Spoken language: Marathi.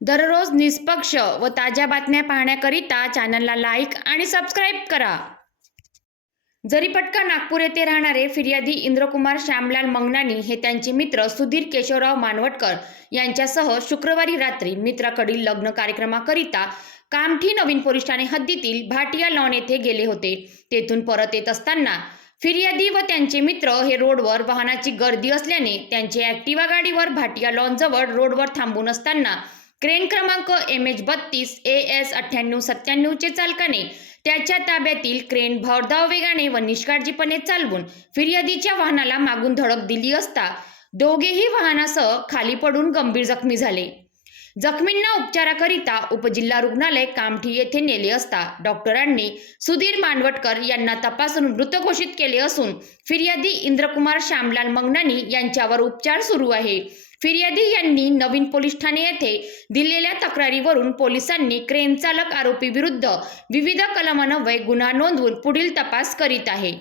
दररोज निष्पक्ष व ताज्या बातम्या पाहण्याकरिता चॅनलला लाईक आणि सबस्क्राईब करा। जरीपटका नागपूर येथे राहणारे फिर्यादी इंद्रकुमार श्यामलाल मंगनानी हे त्यांचे मित्र सुधीर केशवराव मानवटकर यांच्यासह शुक्रवारी रात्री मित्राकडील लग्न कार्यक्रमाकरिता कामठी नवीन पोलीस ठाणे हद्दीतील भाटिया लॉन येथे गेले होते। तेथून परत येत असताना फिर्यादी व त्यांचे मित्र हे रोडवर वाहनाची गर्दी असल्याने त्यांचे ॲक्टिवा गाडीवर भाटिया लॉन जवळ रोडवर थांबून असताना क्रेन क्रमांक MH32 AS 9897 चे चालकाने त्याच्या ताब्यातील क्रेन भरधाव वेगाने व निष्काळजीपणे चालवून फिर्यादीच्या वाहनाला मागून धडक दिली असता दोघेही वाहनासह खाली पडून गंभीर जखमी झाले। जखमींना उपचाराकरिता उपजिल्हा रुग्णालय कामठी येथे नेले असता डॉक्टरांनी सुधीर मानवटकर यांना तपासून मृत घोषित केले असून फिर्यादी इंद्रकुमार श्यामलाल मंगनानी यांच्यावर उपचार सुरू आहे। फिर्यादी यांनी नवीन पोलीस ठाणे येथे दिलेल्या तक्रारीवरून पोलिसांनी क्रेन चालक आरोपी विरुद्ध विविध कलमान्वये गुन्हा नोंदवून पुढील तपास करीत आहे।